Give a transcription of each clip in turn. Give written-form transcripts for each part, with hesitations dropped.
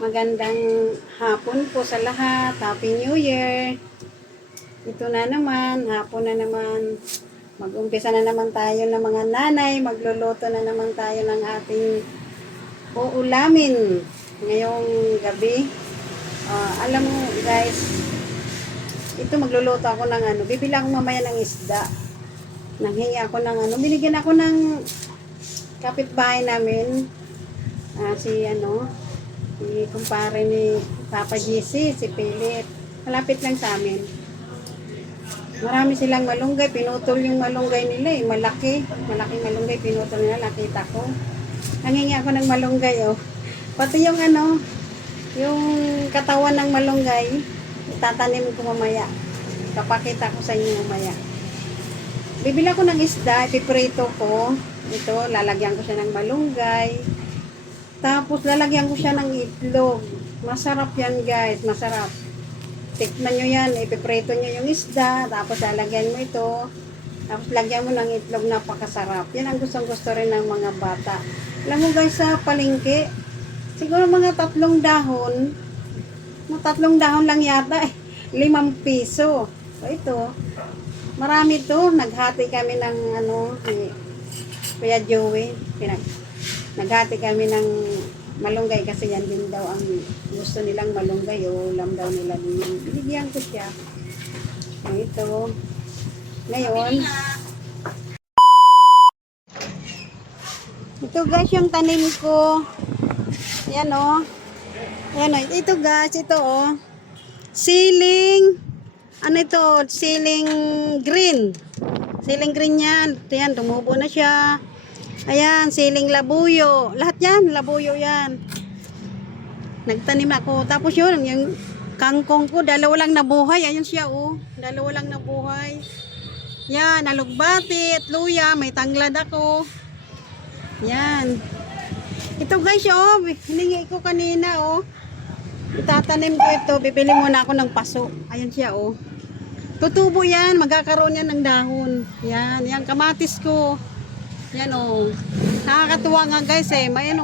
Magandang hapon po sa lahat. Happy New Year. Ito na naman, hapon na naman. Mag-umpisa na naman tayo ng mga nanay. Magluluto na naman tayo ng ating uulamin ngayong gabi. Alam mo guys, ito magluluto ako ng bibili ako mamaya ng isda. Nanghingi ako ng binigyan ako ng kapitbahay namin. Si kumpare ni Papa GC, si Philip. Malapit lang sa amin. Marami silang malunggay. Pinutol yung malunggay nila eh. Malaking malunggay pinutol nila. Nakita ko. Nangingi ako ng malunggay oh. Pati yung yung katawan ng malunggay, itatanim ko mamaya. Kapakita ko sa inyo mamaya. Bibili ako ng isda, ipiprito ko. Ito, lalagyan ko siya ng malunggay. Tapos lalagyan ko siya ng itlog. Masarap yan guys, masarap. Tikman nyo yan, ipiprito nyo yung isda, tapos lalagyan mo ito. Tapos lagyan mo ng itlog, napakasarap. Yan ang gustong-gusto rin ng mga bata. Alam mo guys, sa palengke, siguro mga 3 dahon. Mga 3 dahon lang yata, 5 piso. So ito, marami to. Naghati kami ng Kuya Joey. Naghati kami ng malunggay kasi yan din daw ang gusto nilang malunggay o ulam daw nila din. Binigyan ko siya. Ito. Ngayon, ito guys yung tanim ko. Yan o. Yan o. Ito guys, ito o. Siling, siling green. Siling green yan. Yan, tumubo na siya. Ayan, siling labuyo. Lahat yan, labuyo yan. Nagtanim ako. Tapos yun, yung kangkong ko, 2 lang nabuhay. Ayun siya, oh. 2 lang nabuhay. Yan, alugbati at luya. May tanglad ako. Yan. Ito guys, oh. Hiningi ko kanina, oh. Itatanim ko ito. Bibili muna ako ng paso. Ayun siya, oh. Tutubo yan. Magkakaroon yan ng dahon. Yan, yan, kamatis ko. Yan oh. Nakakatuwa nga guys eh. May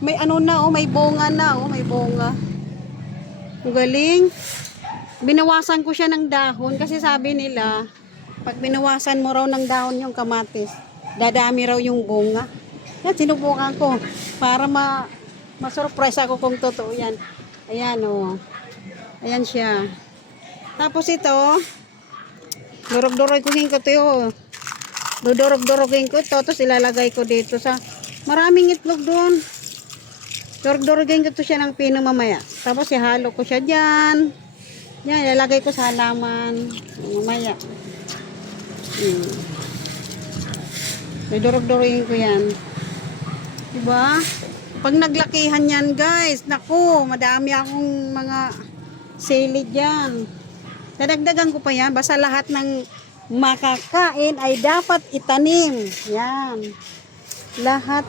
may bunga na oh, may bunga. Ang galing. Binawasan ko siya ng dahon kasi sabi nila, pag binawasan mo raw ng dahon yung kamatis, dadami raw yung bunga. Yan, sinubukan ko para ma-surprise ako kung totoo yan. Ayan oh. Ayan siya. Tapos ito, durog-durogin ko ito oh. Dudurog-durogin ko ito, tapos ilalagay ko dito sa maraming itlog doon. Durog-durogin ko ito siya ng pino mamaya. Tapos ihalo ko siya dyan. Yan, ilalagay ko sa halaman mamaya. Dudurog-durogin ko yan. Diba? Pag naglakihan yan guys, naku, madami akong mga sili dyan. Dadagdagan ko pa yan, basta lahat ng makakain ay dapat itanim. Yan. Lahat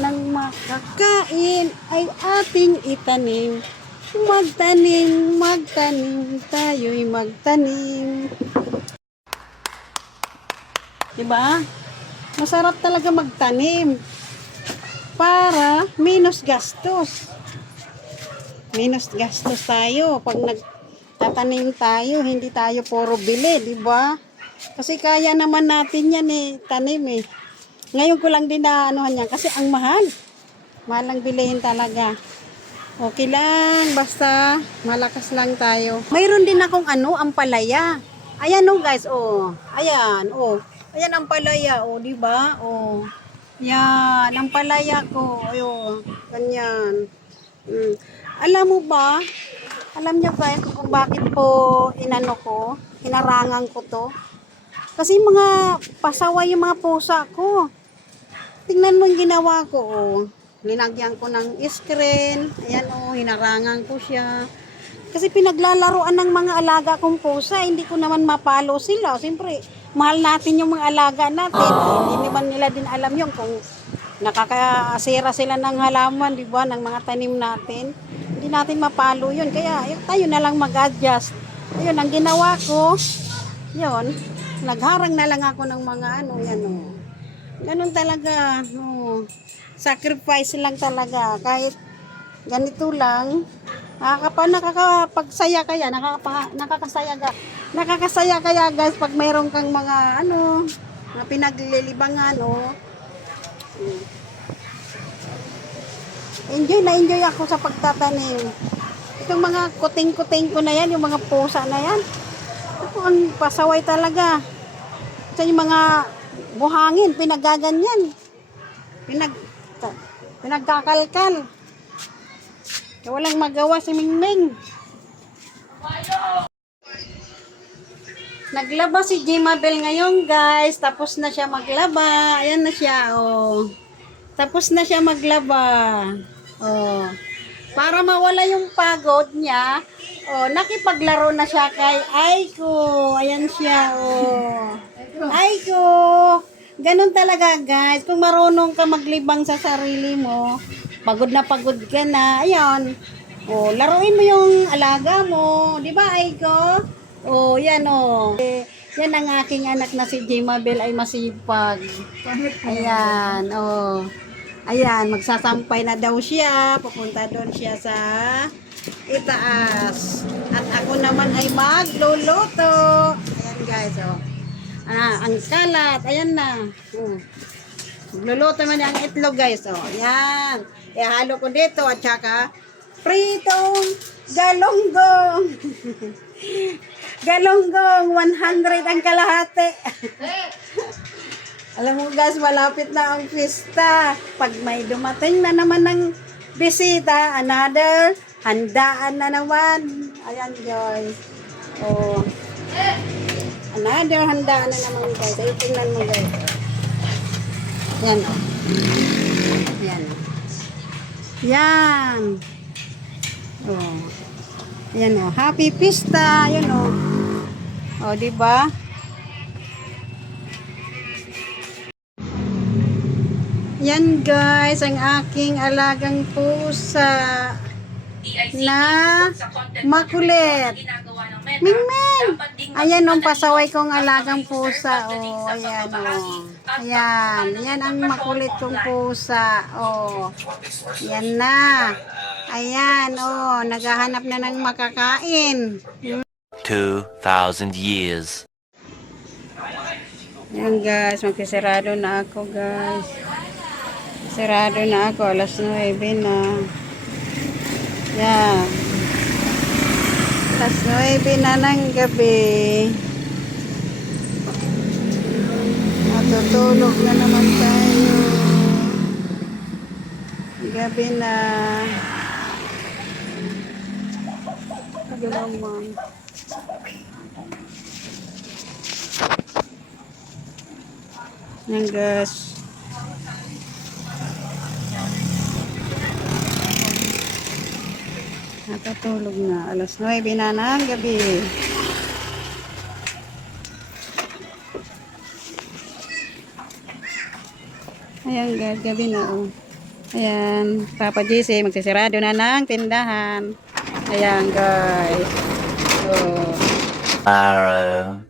ng makakain ay ating itanim. Magtanim, tayo'y magtanim. Diba? Masarap talaga magtanim. Para minus gastos. Minus gastos tayo. Pag nagtatanim tayo, hindi tayo puro bili, diba? Kasi kaya naman natin yan tanim eh. Ngayon ko lang din na yan kasi ang mahal. Mahal ang bilihin talaga. Okay lang, basta malakas lang tayo. Mayroon din akong ampalaya. Ayan oh guys, oh. Ayan, oh. Ayan ang palaya, oh, di ba? Oh. Yan, ang palaya ko. Ayun, ganyan. Alam mo ba? Alam niyo guys kung bakit po hinarangan ko to? Kasi mga pasaway yung mga pusa ko. Tingnan mo yung ginawa ko, oh. Linagyan ko ng screen. Ayan, oh, hinarangan ko siya. Kasi pinaglalaruan ng mga alaga kong pusa. Hindi ko naman mapalo sila. Siyempre, mahal natin yung mga alaga natin. Hindi naman nila din alam yung kung nakakasira sila ng halaman, di ba, ng mga tanim natin. Hindi natin mapalo yun. Kaya, tayo na lang mag-adjust. Ayun, ang ginawa ko, yun, nagharang na lang ako ng mga yan o. Ganun talaga, sacrifice lang talaga. Kahit Ganito lang. Nakakapagsaya kaya, nakakasaya kaya guys pag mayroon kang mga ano, na pinaglilibangan o. Enjoy ako sa pagtatanim. Itong mga kuting-kuting ko na yan, yung mga pusa na yan. Ako ang pasaway talaga. Sa yung mga buhangin, pinagaganyan. Pinagkakalkal. Walang magawa si Mingming. Naglaba si Jimabel ngayon guys. Tapos na siya maglaba. Ayan na siya. Oh. Tapos na siya maglaba. Oh. Para mawala yung pagod niya. Oh, nakipaglaro na siya kay Aiko. Ayan siya. Oh. Aiko. Ganun talaga guys. Kung marunong ka maglibang sa sarili mo, pagod na pagod ka na. Ayan. Oh, laruin mo yung alaga mo. Di ba Aiko? Oh, yan oh. Yan ang aking anak na si Jimabel ay masipag. Ayan, oh. Ayan, magsasampay na daw siya. Pupunta doon siya sa itaas. At ako naman ay magluluto. Ayan guys, oh. Ang kalat. Ayan na. Magluluto man ang itlog guys, oh. Ayan. Ihalo ko dito at saka pritong galonggong. Galonggong, 100 ang kalahati. Alam mo guys, malapit na ang pista. Pag may dumating na naman ng bisita, another handaan na naman. Ayan guys. Oh. Another handaan na naman guys. Ay, tingnan mo guys. Yan oh. Yan oh. Yan. Oh. Yan oh. Happy pista. Yan oh. Oh, di ba? Yan guys, ang aking alagang pusa na makulit. Mingming! Ayan ang pasaway kong alagang pusa. Oh, ayan oh. Ayan, yan ang makulit kong pusa. Oh. Yan na. Ayan oh, naghahanap na ng makakain. 2,000 years. Yan guys, magsisarado na ako guys. Sarado na ako, alas 9 na. Yan. Alas 9 na ng gabi. Matutulog na naman tayo. Gabi na. Gabi naman. Yan guys. Nakatulog na. Alas 9 na ng gabi. Ayan guys, gabi na oh. Ayan, Papa JC magsisirado na ng tindahan. Ayan guys. Oh. Tomorrow.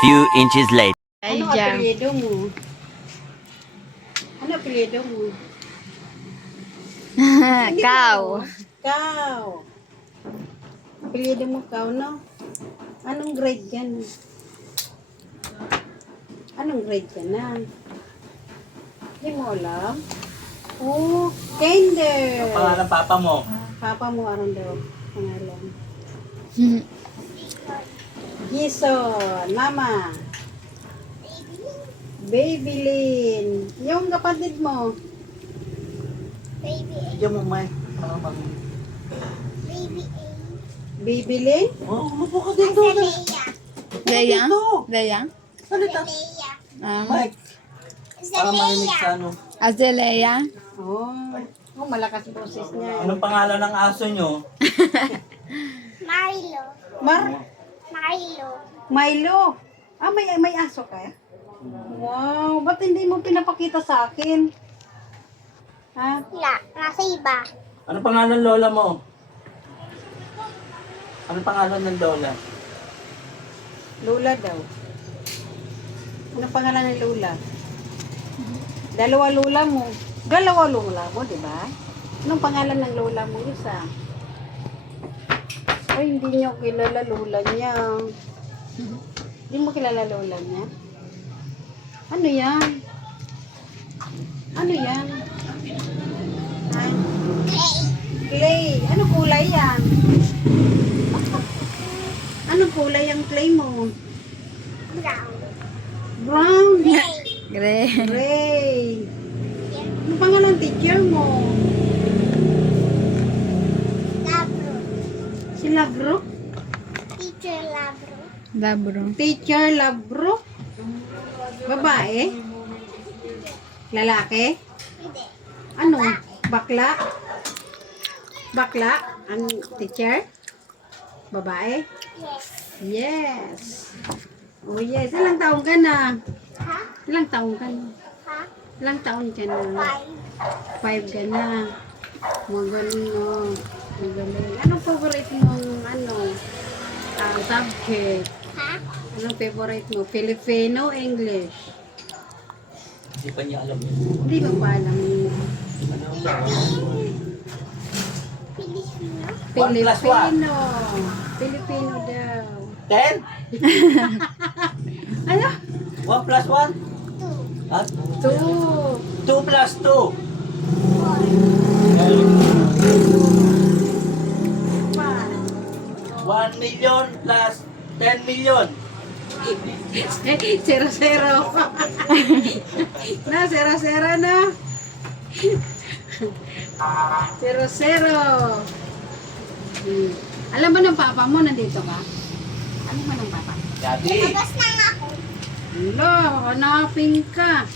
few inches later. Ano apelyido mo? Ano apelyido mo? Cow. Cow. Apelyido mo Cow, no? Anong grade ka na? Anong grade ka na? Hindi mo alam? Oh, Kinder. Pangalan papa mo. Papa mo aron daw. Pangalan. Gison. Mama. Babylin. Yung kapatid mo. Diyan mo, Mike. Babylin? Oh, umupo ka dito. Leia? Dito. Leia? Salita. Mike. Para marinig sa ano. Azalea? Oh. Oh, malakas boses niya. Anong pangalan ng aso nyo? Milo. Milo. Milo. Ah, may aso ka? Wow, ba't hindi mo pinapakita sa akin? Ha? Nasa iba. Anong pangalan lola mo? Anong pangalan ng lola? Lula daw. Ano pangalan ng Lula? Dalawa Lula mo. Dalawa Lula mo, di ba? Anong pangalan ng Lula mo isa? Ay, hindi niyo kilala Lula niya. Hindi mo kilala Lula niya? Ano yan? Ano yan? Ay, clay. Ano kulay yan? Anong kulay ang clay mo? Brown. Brown. Gray. Gray. Ano pangalan teacher mo? Labro. Si Labro? Teacher Labro. Labro. Teacher Labro? Babae? Lalaki? Hindi. Ano? Bakla? Bakla? Ang teacher? Babae? Yes. Yes. Oh yes. Ilang taon ka na? Ha? Ilang taon ka na? Ha? Ilang taon ka na? 5 ka na. Magaling no. Magaling. Anong favorite mong subject? Ha? Anong favorite mo? Filipino, English? Hindi pa niya alam yun. Hindi mo pa alam yun. Filipino. One plus one. Filipino. Filipino daw. 10? Ano? 1 plus 1? 2. At 2. 2 plus 2. 1 million plus 10 million. Zero. Na, zero na. Zero. Alam mo ng papa mo, nandito ka? Alam mo ng papa? Daddy. Labas na nga ako. Hello, hanapin ka.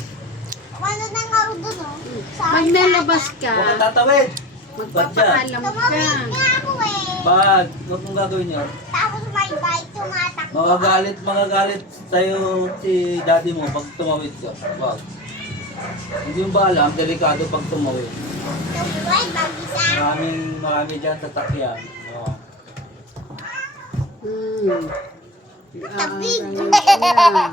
Ano na nga ako dun, oh. Pag nalabas ka, Huwag kang tatawid. magpapaalam ka. Tumawid nga ako eh. Bag, huwag mong gagawin yun. Tapos may bike tumatakbo. Magagalit sa'yo si daddy mo pag tumawid ka. Wag. Hindi mo ba alam, delikado pag tumawid. Tumawid, mag-isa. Marami dyan tatakyan. Oo. Hmm. Tabig. Ah, ganyan siya.